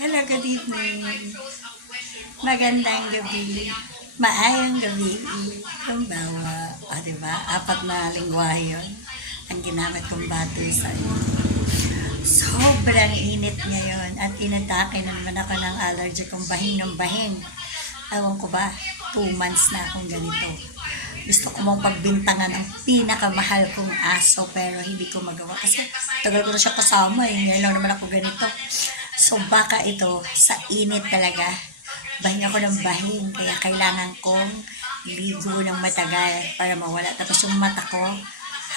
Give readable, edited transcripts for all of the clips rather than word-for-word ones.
Hello, good evening. Magandang gabi. Maayong gabi. Kumbawa. O, diba? Apat na lingwahe yun. Ang ginamit kong batusan. Sobrang init ngayon at inatake na naman ako ng allergy kong bahin ng bahin. Ewan ko ba, 2 months na akong ganito. Gusto ko mong pagbintangan ang pinakamahal kong aso pero hindi ko magawa kasi tagal ko na siya kasama eh. Ngayon lang naman ako ganito. So baka ito sa init talaga. Bahin ako ng bahin kaya kailangan kong ligo ng matagal para mawala. Tapos yung mata ko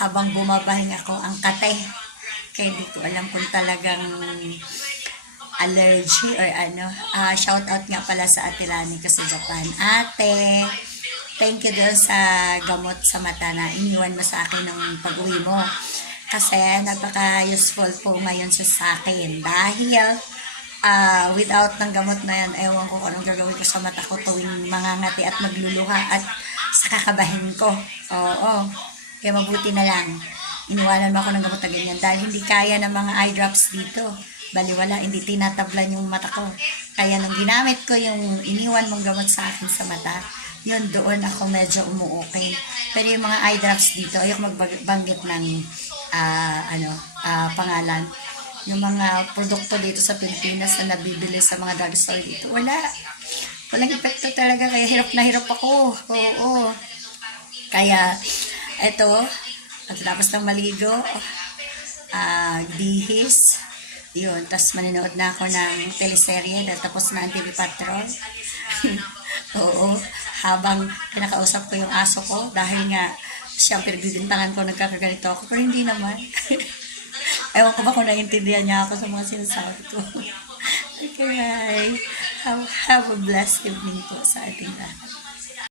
habang bumabahing ako ang kate. Kaya hindi ko alam kung talagang allergy or ano. Shout out nga pala sa Ate Lani ko sa Japan. Ate, thank you doon sa gamot sa mata na iniwan mo sa akin ng pag-uwi mo. Kasi napaka-useful po ngayon sa akin. Dahil without ng gamot na yan, ewan ko kung anong gagawin ko sa mata ko tuwing mangangati at magluluha at sa kakabahin ko. Oo. Kaya mabuti na lang. Iniwanan mo ako ng gamot na ganyan dahil hindi kaya ng mga eye drops dito. Baliwala, hindi tinatablan yung mata ko. Kaya nung ginamit ko yung iniwan mong gamot sa akin sa mata, yun, doon ako medyo umuukay. Pero yung mga eye drops dito, ayoko magbanggit ng pangalan. Yung mga produkto dito sa Pilipinas na nabibili sa mga drugstore dito, walang epekto talaga. Kaya hirap na hirap ako. Oo. Kaya, eto, tapos ng maligo, bihis, yun, tapos maninood na ako ng teleserye dahil tapos na ang TV Patrol. Oo, habang pinakausap ko yung aso ko dahil nga siyang pinagbibintangan ko, nagkakaganito ako, pero hindi naman. Ewan ko ba kung naiintindihan niya ako sa mga sinasabi ko. Okay, have a blessed evening po sa ating lahat.